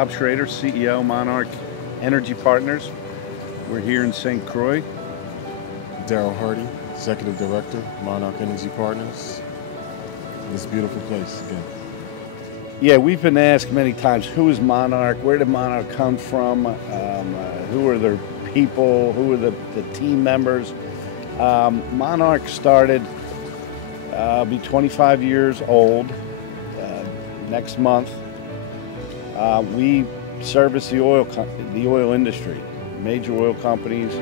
Bob Schrader, CEO, Monarch Energy Partners. We're here in St. Croix. Daryl Hardy, Executive Director, Monarch Energy Partners. This beautiful place again. Yeah, we've been asked many times, who is Monarch? Where did Monarch come from? Who are their people? Who are the team members? Monarch started, be 25 years old next month. We service the oil industry, major oil companies.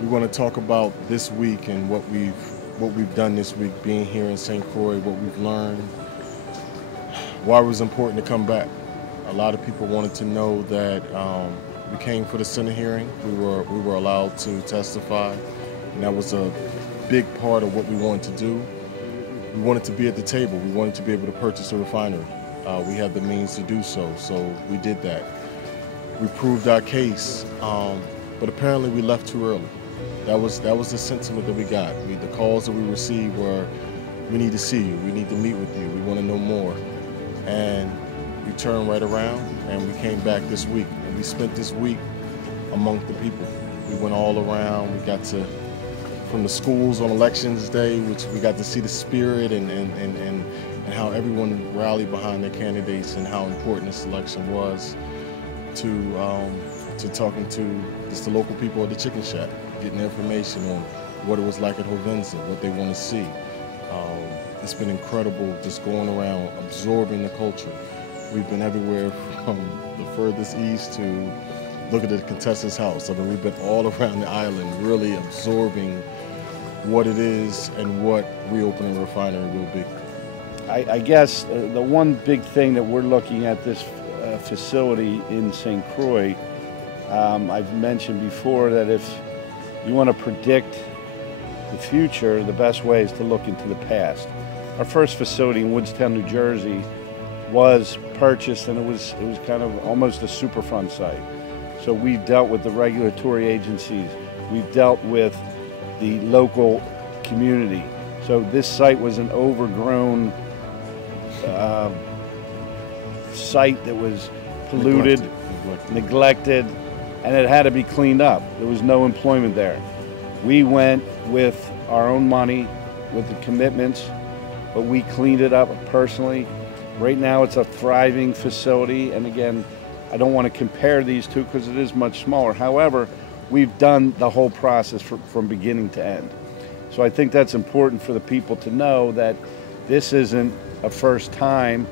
We want to talk about this week and what we've done this week, being here in St. Croix, what we've learned, why it was important to come back. A lot of people wanted to know that we came for the Senate hearing. We were allowed to testify, and that was a big part of what we wanted to do. We wanted to be at the table. We wanted to be able to purchase a refinery. We had the means to do so we did that. We proved our case, but apparently we left too early. That was the sentiment that we got. The calls that we received were, we need to see you, we need to meet with you, we want to know more. And we turned right around and we came back this week. And we spent this week among the people. We went all around, we got to, from the schools on Elections Day, which we got to see the spirit and how everyone rallied behind their candidates and how important this election was, to talking to just the local people at the Chicken Shack, getting information on what it was like at HOVENSA, what they want to see. It's been incredible just going around, absorbing the culture. We've been everywhere from the furthest east to look at the contestant's house. I mean, we've been all around the island, really absorbing what it is and what reopening a refinery will be. I guess the one big thing that we're looking at this facility in St. Croix, I've mentioned before that if you want to predict the future, the best way is to look into the past. Our first facility in Woodstown, New Jersey was purchased, and it was kind of almost a Superfund site. So we've dealt with the regulatory agencies, we've dealt with the local community. So this site was an overgrown site that was polluted, neglected, and it had to be cleaned up. There was no employment there. We went with our own money, with the commitments, but we cleaned it up personally. Right now it's a thriving facility, and again, I don't want to compare these two because it is much smaller. However, we've done the whole process from beginning to end. So I think that's important for the people to know that this isn't a first time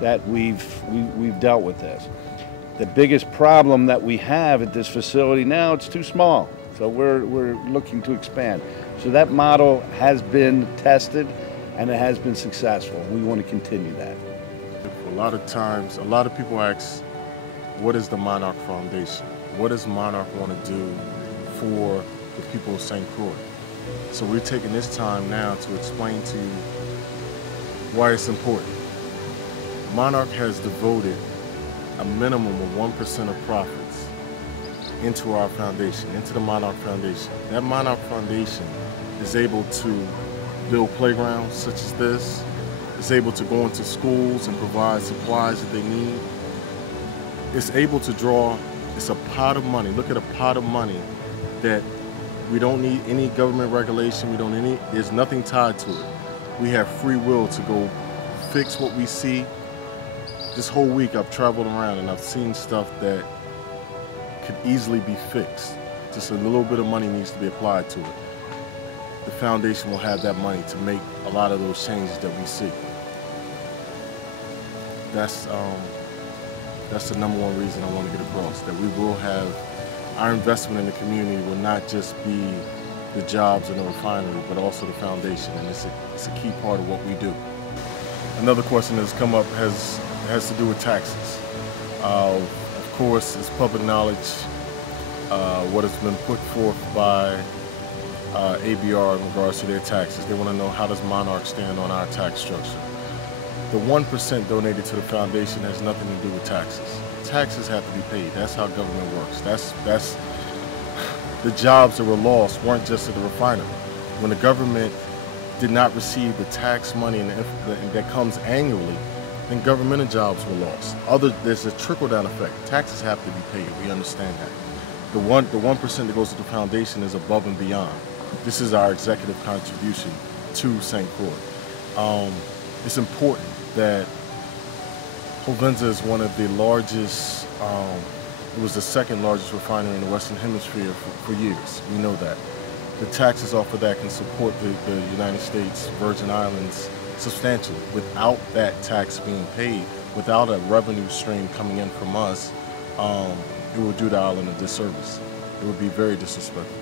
that we've dealt with this. The biggest problem that we have at this facility now, it's too small. So we're looking to expand. So that model has been tested and it has been successful. We want to continue that. A lot of times, a lot of people ask, what is the Monarch Foundation? What does Monarch want to do for the people of St. Croix? So we're taking this time now to explain to you why it's important. Monarch has devoted a minimum of 1% of profits into our foundation, into the Monarch Foundation. That Monarch Foundation is able to build playgrounds such as this, is able to go into schools and provide supplies that they need. It's able to draw, it's a pot of money. Look at a pot of money that we don't need any government regulation, there's nothing tied to it. We have free will to go fix what we see. This whole week I've traveled around and I've seen stuff that could easily be fixed. Just a little bit of money needs to be applied to it. The foundation will have that money to make a lot of those changes that we see. That's the number one reason I want to get across, that we will have, our investment in the community will not just be the jobs in the refinery, but also the foundation, and it's a key part of what we do. Another question that's come up has to do with taxes. Of course, it's public knowledge what has been put forth by ABR in regards to their taxes. They want to know, how does Monarch stand on our tax structure? The 1% donated to the foundation has nothing to do with taxes. Taxes have to be paid. That's how government works. That's the jobs that were lost weren't just at the refinery. When the government did not receive the tax money that comes annually, then governmental jobs were lost. There's a trickle-down effect. Taxes have to be paid. We understand that. The 1% that goes to the foundation is above and beyond. This is our executive contribution to St. Croix. It's important that HOVENSA is one of the largest, it was the second largest refinery in the Western Hemisphere for years. We know that. The taxes off of that can support the United States Virgin Islands substantially. Without that tax being paid, without a revenue stream coming in from us, it would do the island a disservice. It would be very disrespectful.